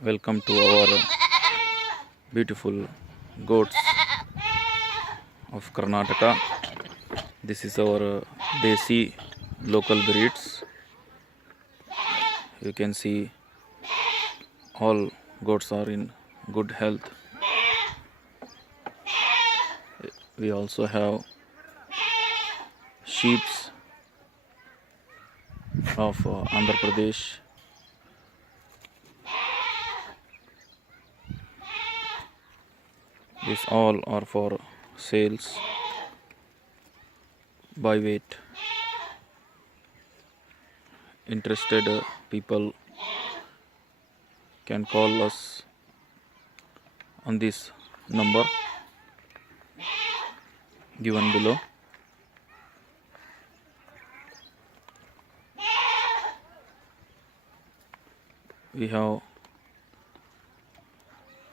Welcome to our beautiful goats of Karnataka. This is our desi local breeds. You can see all goats are in good health. We also have sheep of Andhra Pradesh. These all are for sales by weight. Interested people can call us on this number given below. We have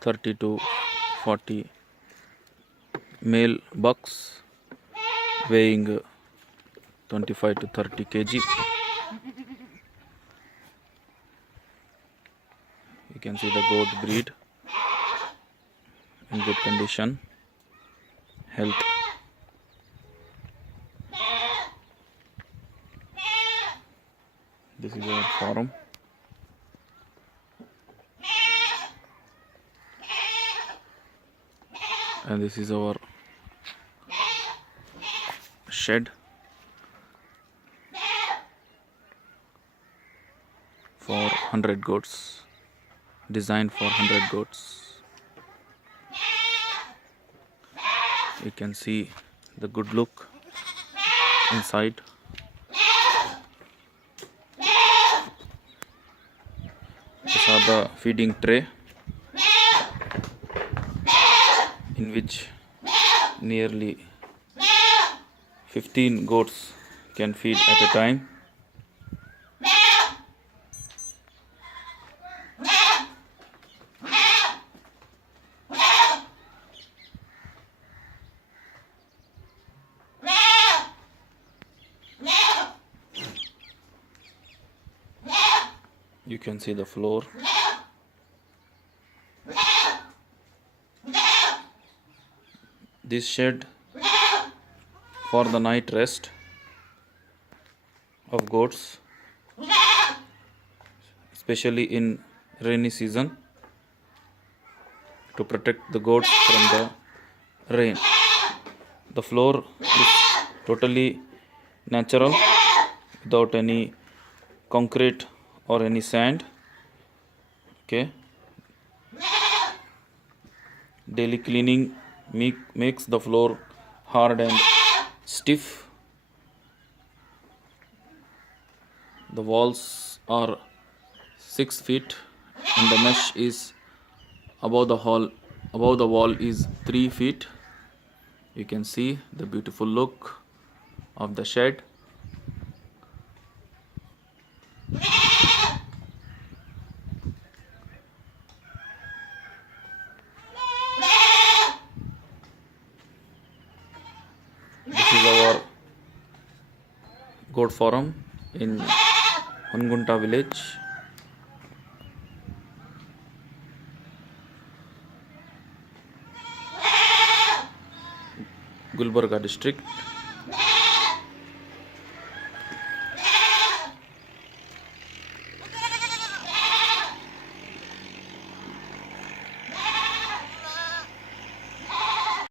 30 to 40 male bucks weighing 25 to 30 kg. You can see the goat breed in good condition, health. This is our farm. And this is our shed for 100 goats, designed for 100 goats. You can see the good look inside. These are the feeding tray in which nearly 15 goats can feed at a time. You can see the floor. This shed for the night rest of goats, especially in rainy season, to protect the goats from the rain. The floor is totally natural, without any concrete or any sand. Okay. Daily cleaning makes the floor hard and stiff. The walls are 6 feet and the mesh is above the wall is 3 feet. You can see the beautiful look of the shed. This is our goat farm in Hungunta village. Gulbarga district.